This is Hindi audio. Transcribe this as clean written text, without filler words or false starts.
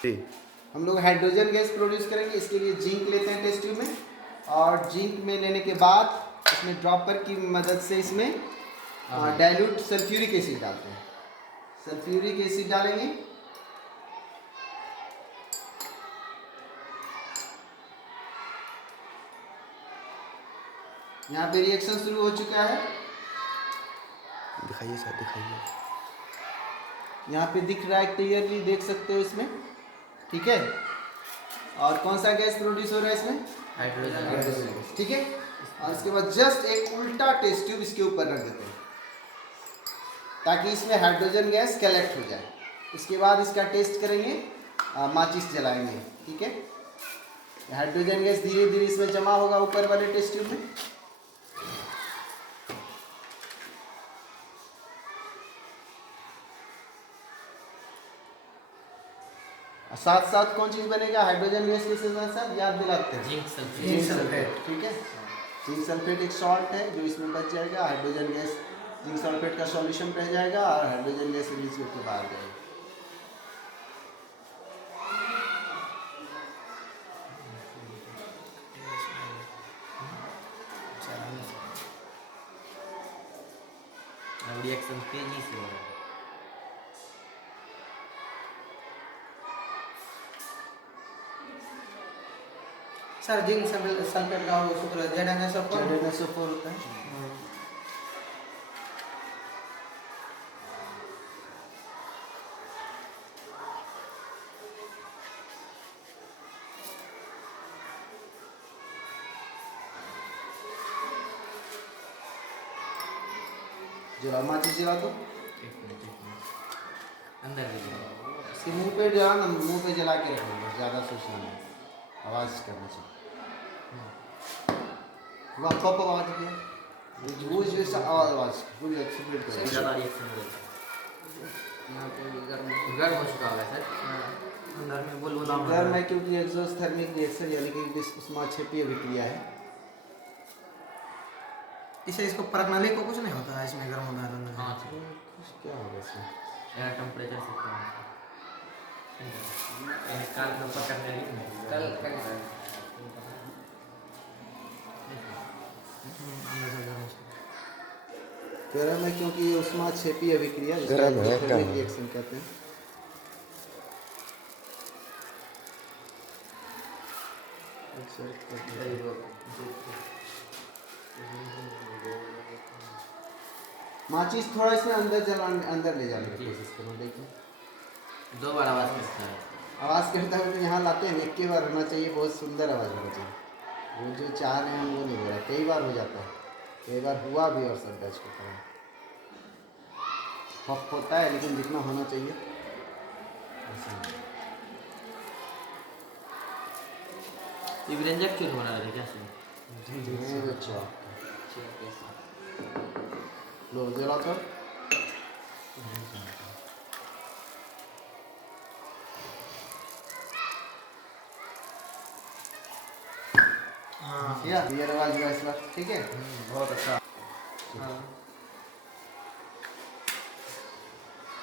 जी। हम लोग हाइड्रोजन गैस प्रोड्यूस करेंगे। इसके लिए जिंक लेते हैं टेस्ट ट्यूब में, और जिंक में लेने के बाद इसमें ड्रॉपर की मदद से इसमें डाइल्यूट सल्फ्यूरिक एसिड डालते हैं। सल्फ्यूरिक एसिड डालेंगे, यहाँ पे रिएक्शन शुरू हो चुका है। दिखाइए सर, दिखाइए। यहाँ पे दिख रहा है, क्लियरली देख सकते हो इसमें, ठीक है। और कौन सा गैस प्रोड्यूस हो रहा है इसमें? हाइड्रोजन गैस, ठीक है। और इसके बाद जस्ट एक उल्टा टेस्ट ट्यूब इसके ऊपर रख देते हैं ताकि इसमें हाइड्रोजन गैस कलेक्ट हो जाए। उसके बाद इसका टेस्ट करेंगे, माचिस जलाएंगे, ठीक है। हाइड्रोजन गैस धीरे धीरे इसमें जमा होगा ऊपर वाले टेस्ट ट्यूब में। साथ साथ कौन चीज बनेगा हाइड्रोजन गैस के साथ साथ, याद दिलाते हैं, जिंक जिंक सल्फेट, ठीक है। जिंक सल्फेट एक सॉल्ट है जो इसमें बच जाएगा। हाइड्रोजन गैस जिंक सल्फेट का सॉल्यूशन रह जाएगा और हाइड्रोजन गैस रिलीज होकर बाहर जाएगा। रिएक्शन तेजी से हो रहा है। सर जिंक सल्फेट का वो सूत्र ZnSO4 होता है। जो माचिस जला दो, एक मिनट अंदर ले जाओ। इसके मुंह पे जला ना, मुंह पे जला के रखो, ज़्यादा सोचना नहीं, आवाज़ करना चाहिए। वह कब आवाज़ किया वो जैसा आवाज़ फुल एक्सप्रेट करो। ज़्यादा रिएक्शन हो रहा है। यहाँ पे गर्म हो चुका होगा सर। अंदर में बुलबुला गर्म है क्योंकि एक्सोथर्मिक रिएक्शन यानी कि उष्माक्षेपीय अभिक्रिया है। इसे इसको परखने को कुछ नहीं होता है, इसमें गर्म होता है। हाँ सर, कुछ क्या होगा इसमें? एयर टेम्परेचर से कम है। काल को पकड़ने की कल गर्म है क्योंकि ये उष्माक्षेपीय अभिक्रिया गर्म है, गर्म। रिएक्शन कहते हैं। माचिस थोड़ा इसमें अंदर ले जाने की कोशिश करो, देखो। दो बार आवाज़ करता है। आवाज़ करता है तो यहाँ लाते हैं, एक के बार होना चाहिए, बहुत सुंदर आवाज़ होना चाहिए। वो जो चाह रहे हैं वो नहीं हो रहा, कई बार हो जाता है, कई बार हुआ भी और सब डच होता है, पफ होता है, लेकिन जितना होना चाहिए ऐसा नहीं। ये व्यंजक क्यों बना रहे थे क्या सर? ये बच्चा लो जला तो हाँ क्लियर आवाज हुआ इस बार, ठीक है। बहुत अच्छा। हाँ